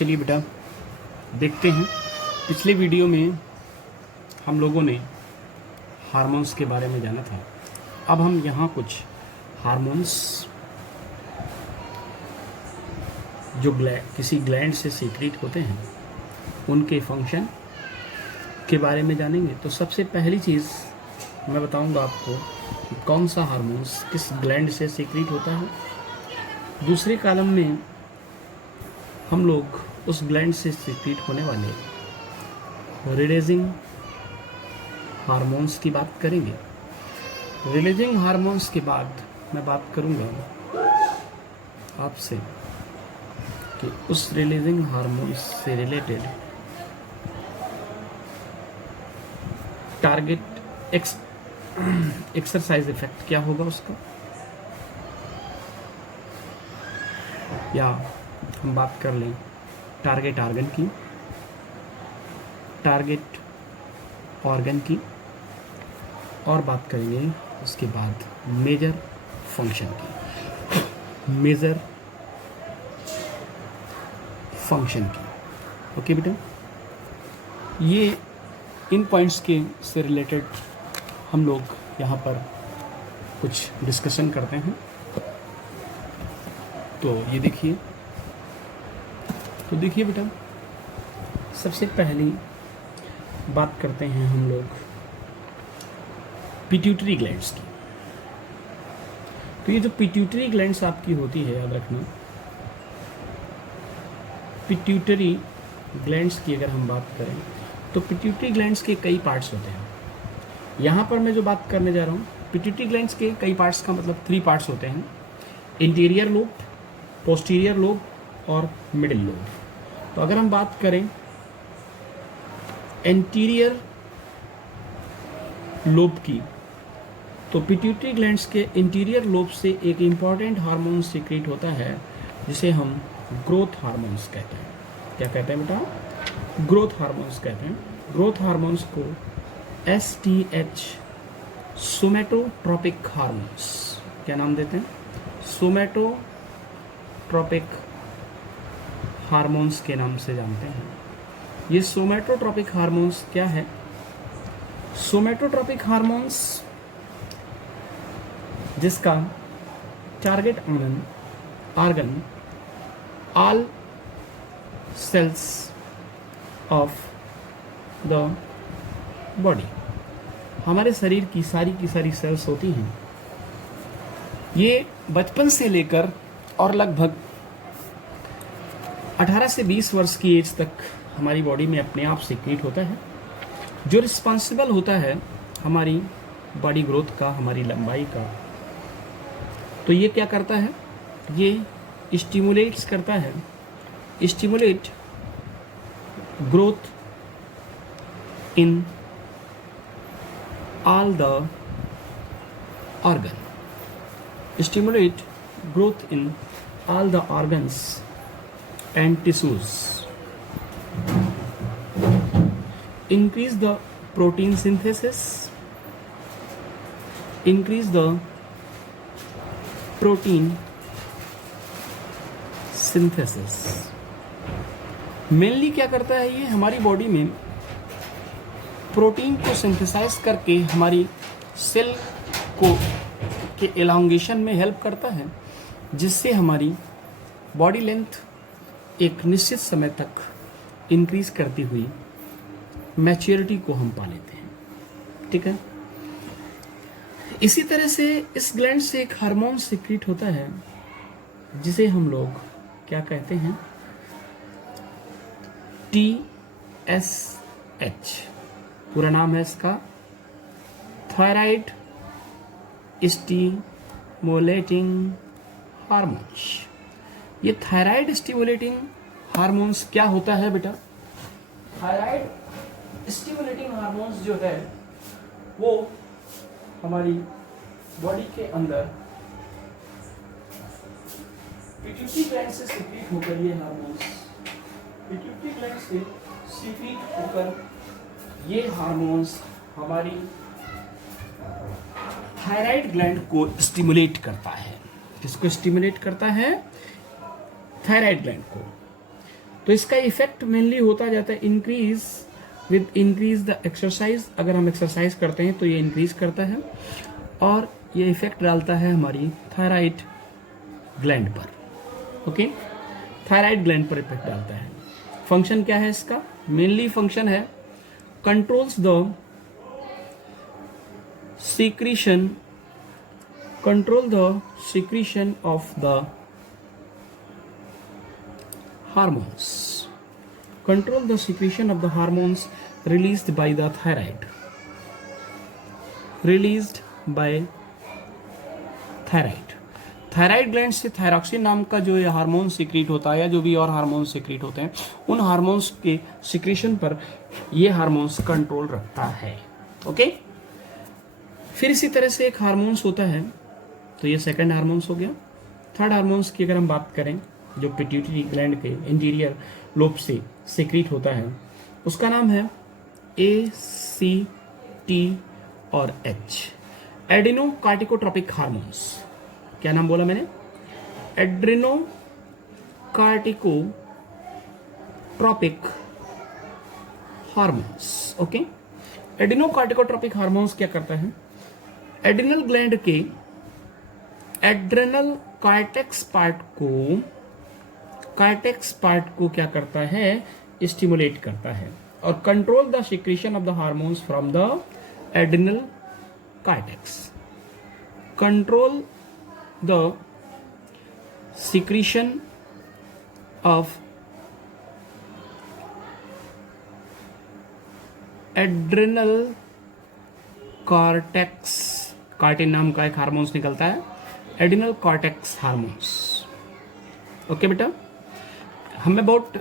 चलिए बेटा देखते हैं। पिछले वीडियो में हम लोगों ने हार्मोन्स के बारे में जाना था। अब हम यहाँ कुछ हार्मोन्स जो किसी ग्लैंड से सीक्रेट होते हैं उनके फंक्शन के बारे में जानेंगे। तो सबसे पहली चीज़ मैं बताऊंगा आपको कि कौन सा हार्मोन्स किस ग्लैंड से सीक्रेट होता है। दूसरे कॉलम में हम लोग उस ग्लैंड से सीक्रेट होने वाले रिलीजिंग हार्मोन्स की बात करेंगे। रिलीजिंग हार्मोन्स के बाद मैं बात करूंगा आपसे कि उस रिलीजिंग हार्मोन्स से रिलेटेड टारगेट एक्सरसाइज इफेक्ट क्या होगा उसका, या हम बात कर लें टारगेट ऑर्गन की, टारगेट ऑर्गन की, और बात करेंगे उसके बाद मेजर फंक्शन की, मेजर फंक्शन की। ओके बेटा, ये इन पॉइंट्स के से रिलेटेड हम लोग यहाँ पर कुछ डिस्कशन करते हैं। तो ये देखिए, तो देखिए बेटा, सबसे पहली बात करते हैं हम लोग पिट्यूटरी ग्लैंड्स की। तो ये जो पिट्यूटरी ग्लैंड्स आपकी होती है, याद रखना, पिट्यूटरी ग्लैंड्स की अगर हम बात करें तो पिट्यूटरी ग्लैंड्स के कई पार्ट्स होते हैं। यहाँ पर मैं जो बात करने जा रहा हूँ, पिट्यूटरी ग्लैंड्स के कई पार्ट्स का मतलब 3 पार्ट्स होते हैं: इंटीरियर लोब, पोस्टीरियर लोब और मिडिल लोब। तो अगर हम बात करें एंटीरियर लोब की, तो पिट्यूटरी ग्लैंड्स के इंटीरियर लोब से एक इम्पॉर्टेंट हार्मोन सीक्रेट होता है जिसे हम ग्रोथ हार्मोन्स कहते हैं। क्या कहते हैं बेटा? ग्रोथ हार्मोन्स कहते हैं। ग्रोथ हार्मोन्स को STH सोमैटोट्रोपिक हार्मोन्स, क्या नाम देते हैं? सोमैटोट्रोपिक हार्मोन्स के नाम से जानते हैं। ये सोमैटोट्रोपिक हार्मोन्स क्या है? सोमैटोट्रोपिक हार्मोन्स जिसका target organ all cells of the body, हमारे शरीर की सारी सेल्स होती हैं। ये बचपन से लेकर और लगभग 18 से 20 वर्ष की एज तक हमारी बॉडी में अपने आप सीक्रेट होता है, जो रिस्पॉन्सिबल होता है हमारी बॉडी ग्रोथ का, हमारी लंबाई का। तो ये क्या करता है? ये स्टिमुलेट्स करता है, stimulate growth in all the organ, stimulate growth in all the organs and tissues, increase the protein synthesis, increase the protein synthesis। Mainly क्या करता है ये? हमारी बॉडी में प्रोटीन को सिंथेसाइज करके हमारी सेल को के एलोंगेशन में हेल्प करता है, जिससे हमारी बॉडी लेंथ एक निश्चित समय तक इंक्रीज करती हुई मैच्योरिटी को हम पा लेते हैं। ठीक है। इसी तरह से इस ग्लैंड से एक हार्मोन सीक्रेट होता है जिसे हम लोग क्या कहते हैं? TSH। पूरा नाम है इसका थायराइड स्टिमुलेटिंग हार्मोन्स। ये थायराइड स्टिमुलेटिंग हार्मोन्स क्या होता है बेटा? थायराइड स्टिमुलेटिंग हार्मोन्स जो है वो हमारी बॉडी के अंदर पिट्यूटरी ग्लैंड से सीक्रेट होकर, ये हार्मोन्स पिट्यूटरी ग्लैंड से सीक्रेट होकर ये हार्मोन्स हमारी थायराइड ग्लैंड को स्टिमुलेट करता है। किसको स्टिमुलेट करता है? थायराइड ग्लैंड को। तो इसका इफेक्ट मेनली होता जाता है इंक्रीज द एक्सरसाइज। अगर हम एक्सरसाइज करते हैं तो ये इंक्रीज करता है और ये इफेक्ट डालता है हमारी थायराइड ग्लैंड पर। ओके, थायराइड ग्लैंड पर इफेक्ट डालता है। फंक्शन क्या है इसका? मेनली फंक्शन है controls the secretion of the hormones, control the secretion of the hormones released by the thyroid, thyroid gland से थायरॉक्सिन नाम का जो ये हार्मोन सिक्रीट होता है या जो भी और हार्मोन सिक्रीट होते हैं, उन हार्मोन्स के सिक्रीशन पर ये हार्मोन्स कंट्रोल रखता है। ओके, फिर इसी तरह से एक हार्मोन्स होता है, तो ये सेकंड हार्मोन्स हो गया। थर्ड हार्मोन्स की अगर हम बात करें, जो पिट्यूटरी ग्लैंड के इंटीरियर लोब से सिक्रीट होता है, उसका नाम है ACT और H, एड्रेनो कार्टिकोट्रोपिक हार्मोन्स। क्या नाम बोला मैंने? Adreno corticotropic hormones. Okay, adreno corticotropic hormones क्या करता है? एड्रिनल ग्लैंड के एड्रेनल कार्टेक्स पार्ट को क्या करता है? स्टिमुलेट करता है और control the secretion of the hormones from the adrenal cortex, control the secretion of adrenal cortex, cortin नाम का एक हार्मोन्स निकलता है, एड्रिनल कॉर्टेक्स हार्मोन्स। ओके बेटा, हमें बहुत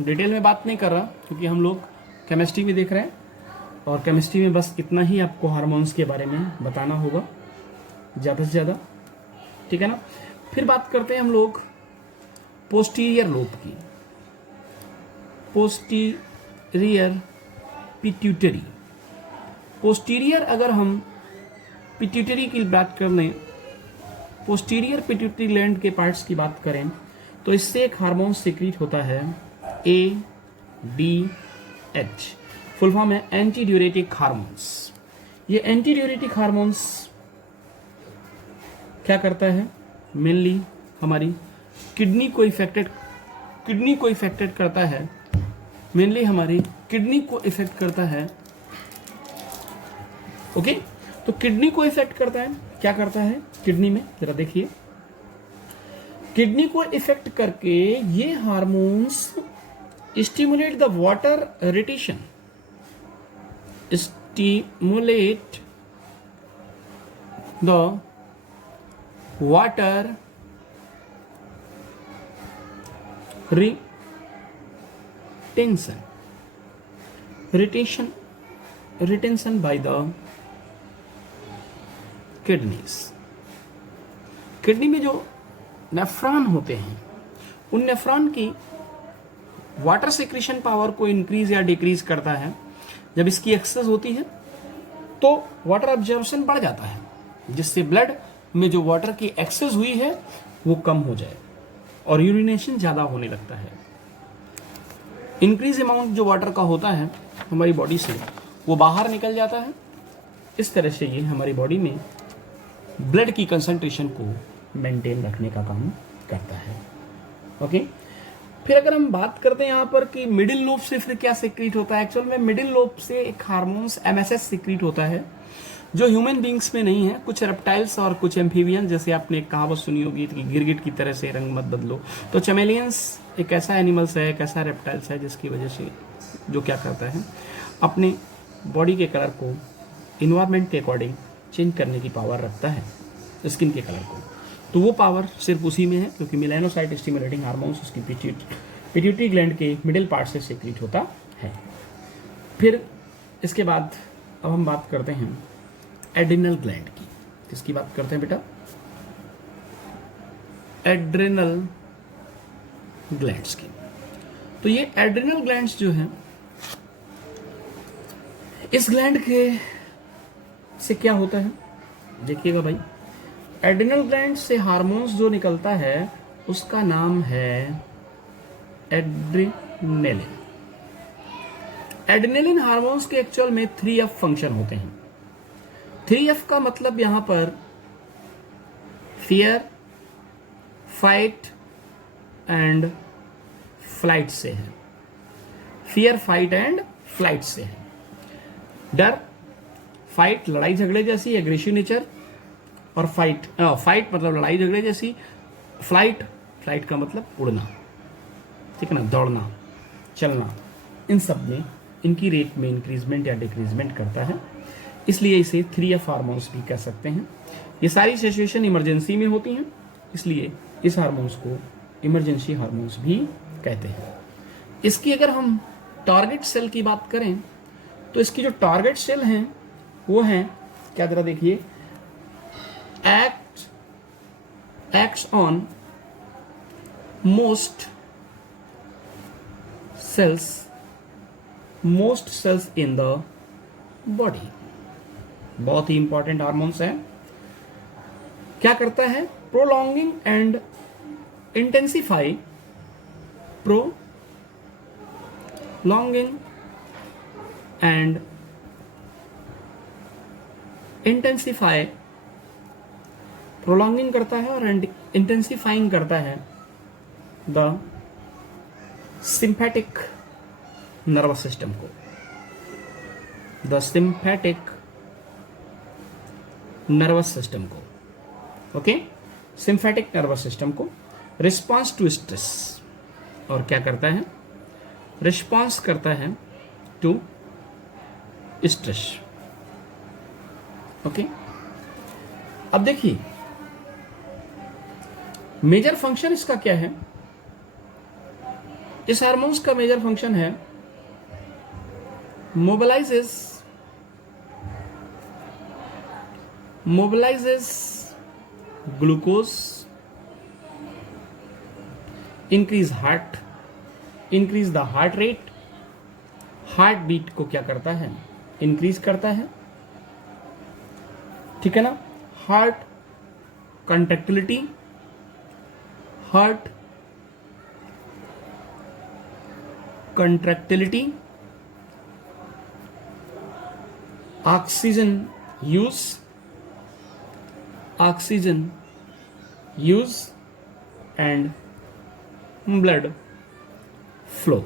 डिटेल में बात नहीं कर रहा क्योंकि हम लोग केमिस्ट्री भी देख रहे हैं और केमिस्ट्री में बस इतना ही आपको हार्मोन्स के बारे में बताना होगा ज़्यादा से ज़्यादा, ठीक है ना। फिर बात करते हैं हम लोग पोस्टीरियर लोब की। पोस्टीरियर पिट्यूटरी, पोस्टीरियर अगर हम पिट्यूटरी की बात कर लें, पोस्टीरियर पिट्यूटरी ग्लैंड के पार्ट्स की बात करें तो इससे एक हार्मोन सिक्रीट होता है ADH, फुल फॉर्म है एंटी ड्यूरेटिक हार्मोन्स। ये एंटी ड्यूरेटिक हार्मोन्स क्या करता है? मेनली हमारी किडनी को इफेक्टेड करता है, मेनली हमारी किडनी को इफेक्ट करता है। ओके, तो किडनी को इफेक्ट करता है। क्या करता है किडनी में? जरा देखिए, किडनी को इफेक्ट करके ये hormones stimulate the water retention, stimulate the water retention by the kidneys. Kidney में जो नेफ्रॉन होते हैं, उन नेफ्रॉन की वाटर सिक्रीशन पावर को इंक्रीज या डिक्रीज करता है। जब इसकी एक्सेस होती है तो वाटर एब्जॉर्प्शन बढ़ जाता है, जिससे ब्लड में जो वाटर की एक्सेस हुई है वो कम हो जाए और यूरिनेशन ज़्यादा होने लगता है। इंक्रीज अमाउंट जो वाटर का होता है हमारी बॉडी से वो बाहर निकल जाता है। इस तरह से ये हमारी बॉडी में ब्लड की कंसंट्रेशन को मेंटेन रखने का काम करता है। ओके, फिर अगर हम बात करते हैं यहाँ पर कि मिडिल लोब से फिर क्या सिक्रीट होता है, एक्चुअल में मिडिल लोब से एक हार्मोन्स MSH सिक्रीट होता है जो ह्यूमन बींग्स में नहीं है। कुछ रेप्टाइल्स और कुछ एम्फीबियन, जैसे आपने एक कहावत सुनी होगी कि गिरगिट की तरह से रंग मत बदलो, तो चैमेलियंस एक ऐसा एनिमल्स है, एक ऐसा रेप्टाइल्स है जिसकी वजह से जो क्या करता है अपने बॉडी के कलर को इन्वायरमेंट के अकॉर्डिंग चेंज करने की पावर रखता है स्किन के कलर को। तो वो पावर सिर्फ उसी में है क्योंकि मेलानोसाइट स्टिमुलेटिंग हार्मोन्स उसकी पिट्यूटरी ग्लैंड के मिडिल पार्ट से सिक्रीट होता है। फिर इसके बाद अब हम बात करते हैं एड्रिनल ग्लैंड की। किसकी बात करते हैं बेटा? एड्रिनल ग्लैंड्स की। तो ये एड्रिनल ग्लैंड्स जो हैं, इस ग्लैंड के से क्या होता है देखिएगा भाई। एड्रिनल ग्लैंड से हार्मोन्स जो निकलता है उसका नाम है एड्रेनलिन। एड्रेनलिन हार्मोन्स के एक्चुअल में 3F फंक्शन होते हैं। 3F का मतलब यहां पर फियर, फाइट एंड फ्लाइट से है। फियर, फाइट एंड फ्लाइट से है। डर, फाइट लड़ाई झगड़े जैसी एग्रेसिव नेचर, और फाइट मतलब लड़ाई झगड़े जैसी, फ्लाइट का मतलब उड़ना, ठीक है ना, दौड़ना, चलना, इन सब में इनकी रेट में इंक्रीजमेंट या डिक्रीजमेंट करता है, इसलिए इसे 3F हार्मोन्स भी कह सकते हैं। ये सारी सिचुएशन इमरजेंसी में होती हैं, इसलिए इस हार्मोन्स को इमरजेंसी हार्मोन्स भी कहते हैं। इसकी अगर हम टारगेट सेल की बात करें तो इसकी जो टारगेट सेल हैं वो हैं, क्या जरा देखिए, acts on most cells in the body। बहुत ही इंपॉर्टेंट हार्मोन्स है। क्या करता है? प्रोलॉन्गिंग एंड इंटेंसिफाई प्रोलॉन्गिंग करता है और इंटेंसिफाइंग करता है द सिंपैथिक नर्वस सिस्टम को, ओके, सिम्फेटिक नर्वस सिस्टम को, रिस्पॉन्स टू स्ट्रेस, और क्या करता है? रिस्पॉन्स करता है टू स्ट्रेस, ओके। अब देखिए मेजर फंक्शन इसका क्या है? इस हार्मोन्स का मेजर फंक्शन है mobilizes glucose, increase the heart rate, heart beat को क्या करता है? इंक्रीज करता है, ठीक है ना। Heart contractility, oxygen use and blood flow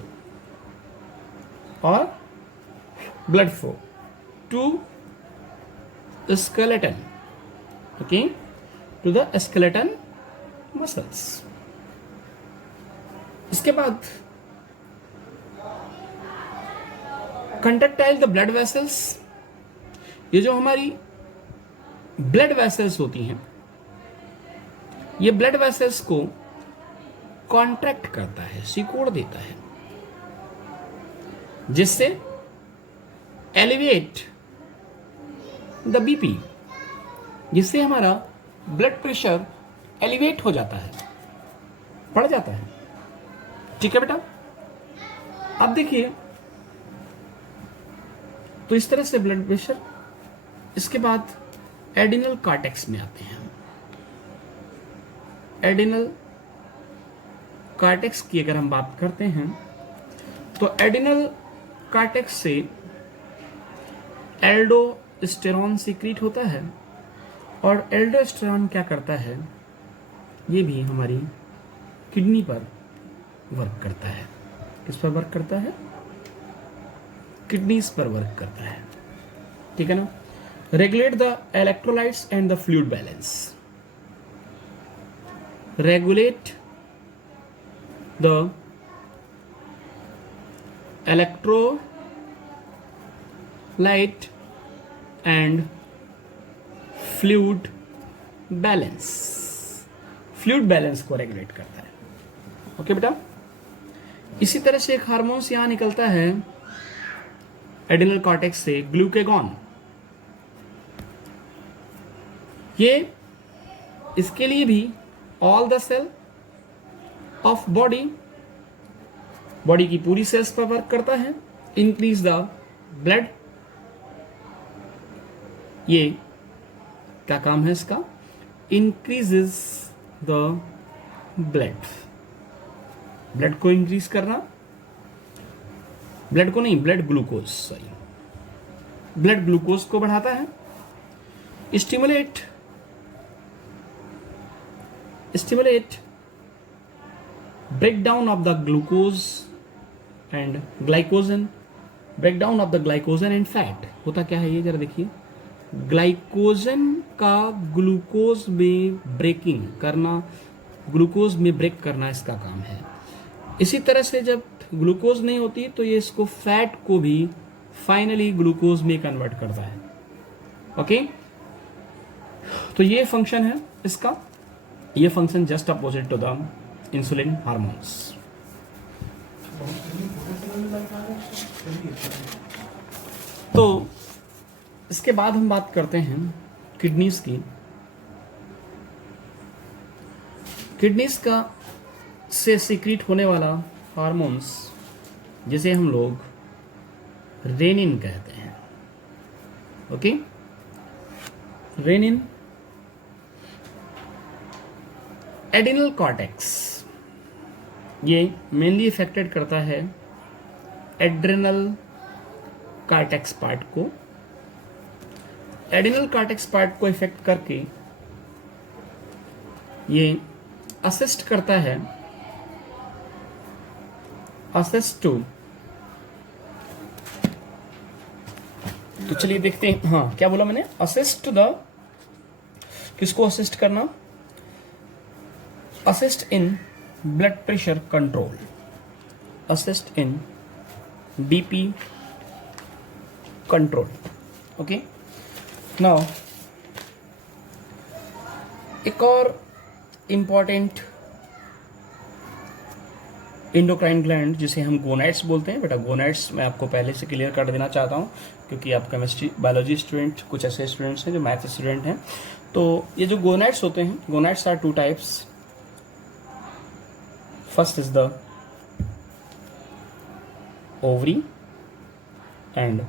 to skeleton, okay, to the skeleton muscles। इसके बाद कंट्रैक्टाइल द ब्लड वेसल्स। ये जो हमारी ब्लड वेसल्स होती हैं, ये ब्लड वेसल्स को कॉन्ट्रैक्ट करता है, सिकोड़ देता है, जिससे एलिवेट द बीपी, जिससे हमारा ब्लड प्रेशर एलिवेट हो जाता है, बढ़ जाता है, ठीक है बेटा। अब देखिए, तो इस तरह से ब्लड प्रेशर। इसके बाद एडिनल कॉर्टेक्स में आते हैं। एडिनल कॉर्टेक्स की अगर हम बात करते हैं तो एडिनल कॉर्टेक्स से एल्डोस्टेरॉन सीक्रेट होता है, और एल्डोस्टेरॉन क्या करता है? ये भी हमारी किडनी पर वर्क करता है। किस पर वर्क करता है? किडनीज पर वर्क करता है, ठीक है ना। Regulate the electrolytes and the fluid balance, regulate the electrolyte and fluid balance को रेगुलेट करता है, ओके बेटा। इसी तरह से एक हार्मोन्स यहां निकलता है एडिनल कॉर्टेक्स से, ग्लूकेगॉन। ये इसके लिए भी all the cell of body की पूरी सेल्स पर वर्क करता है, इंक्रीज द ब्लड। ये क्या काम है इसका? इंक्रीजेस द ब्लड ब्लड को इंक्रीज करना, ब्लड को नहीं, blood glucose, sorry, blood glucose को बढ़ाता है। Stimulate breakdown of the glucose and glycogen, breakdown of the glycogen and fat। होता क्या है ये जरा देखिए, ग्लाइकोजन का ग्लूकोज में ब्रेकिंग करना, ग्लूकोज में ब्रेक करना इसका काम है। इसी तरह से जब ग्लूकोज नहीं होती तो ये इसको फैट को भी फाइनली ग्लूकोज में कन्वर्ट करता है। ओके, तो ये फंक्शन है इसका, ये function just opposite to the insulin hormones. तो इसके बाद हम बात करते हैं किडनीज की। किडनीज का से सीक्रेट होने वाला हार्मोन्स जिसे हम लोग रेनिन कहते हैं। ओके, रेनिन एडिनल कॉर्टेक्स, ये मेनली इफेक्टेड करता है एड्रेनल कॉर्टेक्स पार्ट को। एडिनल कॉर्टेक्स पार्ट को इफेक्ट करके ये असिस्ट करता है, असिस्ट टू, तो चलिए देखते हैं। हाँ, क्या बोला मैंने, असिस्ट टू द, किसको असिस्ट करना, assist in blood pressure control, assist in BP control. Okay, now एक और इंपॉर्टेंट इंडोक्राइन ग्लैंड जिसे हम गोनाड्स बोलते हैं। बेटा गोनाड्स मैं आपको पहले से क्लियर कर देना चाहता हूँ क्योंकि आप केमिस्ट्री बायोलॉजी स्टूडेंट, कुछ ऐसे स्टूडेंट्स हैं जो मैथ स्टूडेंट हैं। तो ये जो गोनाड्स होते हैं, gonads are two types. First is the ovary and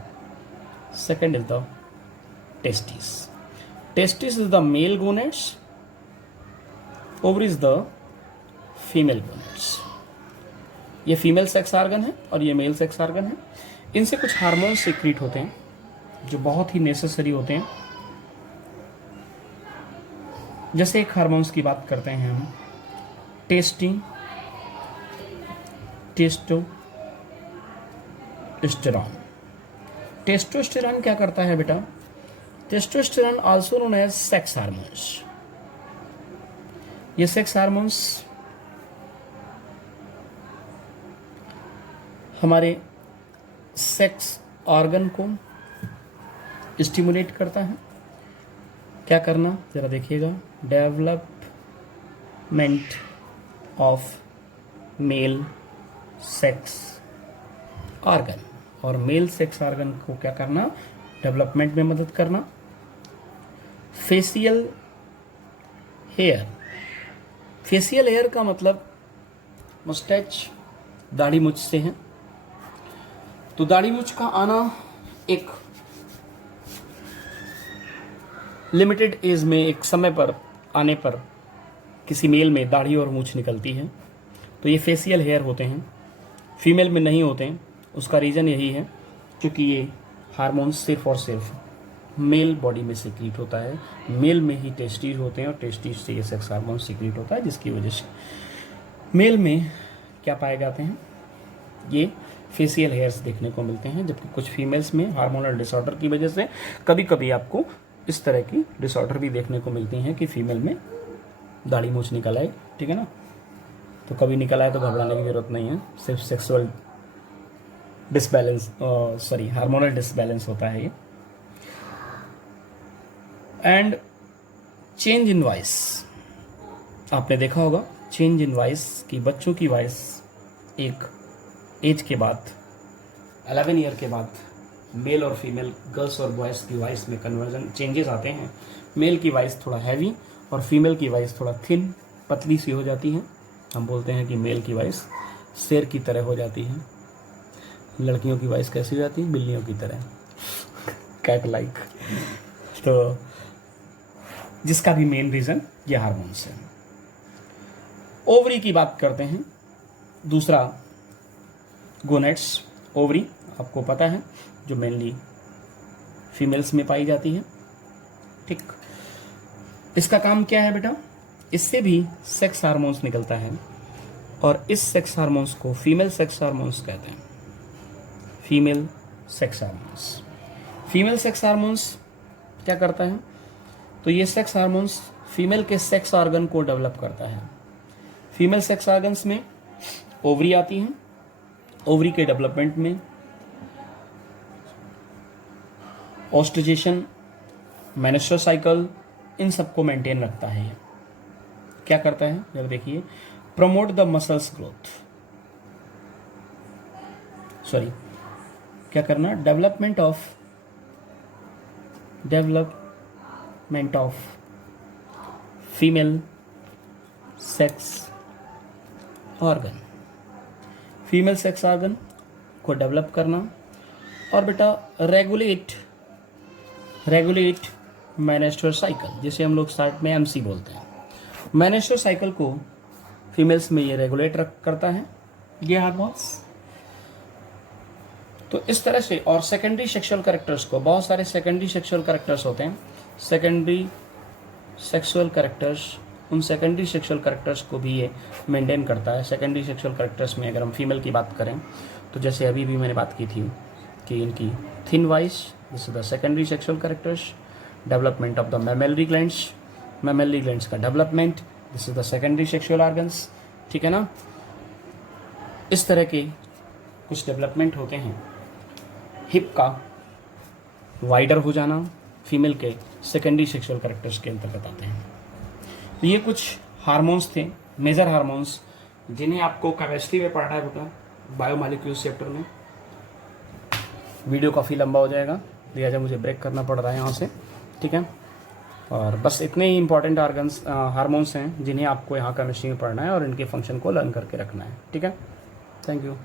second is the testes. Testes is the male gonads, ovary is the female gonads. ये फीमेल सेक्स आर्गन है और ये मेल सेक्स आर्गन है। इनसे कुछ हार्मोन्स सीक्रेट होते हैं जो बहुत ही नेसेसरी होते हैं। जैसे एक हार्मोन्स की बात करते हैं हम, टेस्टोस्टेरोन। टेस्टोस्टेरोन क्या करता है बेटा, testosterone also known as sex hormones. ये सेक्स हार्मोन्स हमारे सेक्स ऑर्गन को स्टिमुलेट करता है। क्या करना जरा देखिएगा, development of male sex organ, और मेल सेक्स ऑर्गन को क्या करना, डेवलपमेंट में मदद करना। फेशियल हेयर, फेशियल हेयर का मतलब मुस्टैच, दाढ़ी मूंछ से है। तो दाढ़ी मूंछ का आना एक लिमिटेड एज में, एक समय पर आने पर किसी मेल में दाढ़ी और मूंछ निकलती है, तो ये फेशियल हेयर होते हैं, फीमेल में नहीं होते हैं। उसका रीज़न यही है क्योंकि ये हार्मोन्स सिर्फ और सिर्फ मेल बॉडी में सीक्रेट होता है, मेल में ही टेस्टिस होते हैं और टेस्टिस से ये सेक्स हार्मोन सीक्रेट होता है, जिसकी वजह से मेल में क्या पाए जाते हैं, ये फेशियल हेयर्स देखने को मिलते हैं। जबकि कुछ फीमेल्स में हार्मोनल डिसऑर्डर की वजह से कभी कभी आपको इस तरह की डिसऑर्डर भी देखने को मिलती हैं कि फीमेल में दाढ़ी मूंछ निकल आए, ठीक है ना। तो कभी निकल आए तो घबराने की जरूरत नहीं है, सिर्फ sexual disbalance, sorry hormonal disbalance होता है ये। एंड चेंज इन वॉइस, आपने देखा होगा चेंज इन वॉइस कि बच्चों की वॉइस एक एज के बाद, 11 ईयर के बाद मेल और फीमेल, गर्ल्स और बॉयज़ की वॉइस में कन्वर्जन चेंजेस आते हैं। मेल की वॉइस थोड़ा हैवी और फीमेल की वॉइस थोड़ा थिन, पतली सी हो जाती है। हम बोलते हैं कि मेल की वॉइस शेर की तरह हो जाती है, लड़कियों की वॉइस कैसी हो जाती है, बिल्लियों की तरह, कैट लाइक। तो जिसका भी मेन रीज़न ये हार्मोन्स है। ओवरी की बात करते हैं। दूसरा गोनेट्स, ओवरी, आपको पता है, जो मेनली फीमेल्स में पाई जाती है। ठीक, इसका काम क्या है बेटा? इससे भी सेक्स हार्मोन्स निकलता है और इस सेक्स हार्मोन्स को फीमेल सेक्स हार्मोन्स कहते हैं। Female sex hormones, female sex hormones क्या करता है? तो ये सेक्स हार्मोन्स फीमेल के सेक्स ऑर्गन को डेवलप करता है। फीमेल सेक्स ऑर्गन्स में ओवरी आती हैं, ओवरी के डेवलपमेंट में ओस्ट्रोजेशन, मेंस्ट्रुअल साइकिल, इन सबको मेंटेन रखता है। ये क्या करता है? जब देखिए, promote the muscles growth, sorry क्या करना, development of female sex organ, female sex organ को डेवलप करना। और बेटा रेगुलेट मेंस्ट्रुअल साइकिल, जिसे हम लोग स्टार्ट में एमसी बोलते हैं। मेंस्ट्रुअल साइकिल को फीमेल्स में ये रेगुलेट करता है ये हार्मोन्स। तो इस तरह से, और सेकेंडरी सेक्सुअल कैरेक्टर्स को, बहुत सारे सेकेंडरी सेक्सुअल कैरेक्टर्स होते हैं, सेकेंडरी सेक्सुअल कैरेक्टर्स, उन सेकेंडरी सेक्सुअल कैरेक्टर्स को भी ये मेंटेन करता है। सेकेंडरी सेक्सुअल कैरेक्टर्स में अगर हम फीमेल की बात करें तो जैसे अभी भी मैंने बात की थी कि इनकी thin voice, this is the secondary sexual characters. Development of the mammary glands का development, this is the secondary sexual organs. ठीक है ना? इस तरह के कुछ डेवलपमेंट होते हैं। हिप का वाइडर हो जाना फीमेल के सेकेंडरी सेक्सुअल कैरेक्टर्स के अंतर्गत आते हैं। तो ये कुछ हार्मोन्स थे, मेजर हार्मोन्स, जिन्हें आपको केमिस्ट्री में पढ़ना है बेटा, बायोमॉलिक्यूल्स चैप्टर में। वीडियो काफ़ी लंबा हो जाएगा, लिहाजा मुझे ब्रेक करना पड़ रहा है यहाँ से। ठीक है, और बस इतने ही इंपॉर्टेंट हार्मोन्स हैं जिन्हें आपको यहाँ केमिस्ट्री में पढ़ना है और इनके फंक्शन को लर्न करके रखना है। ठीक है, थैंक यू।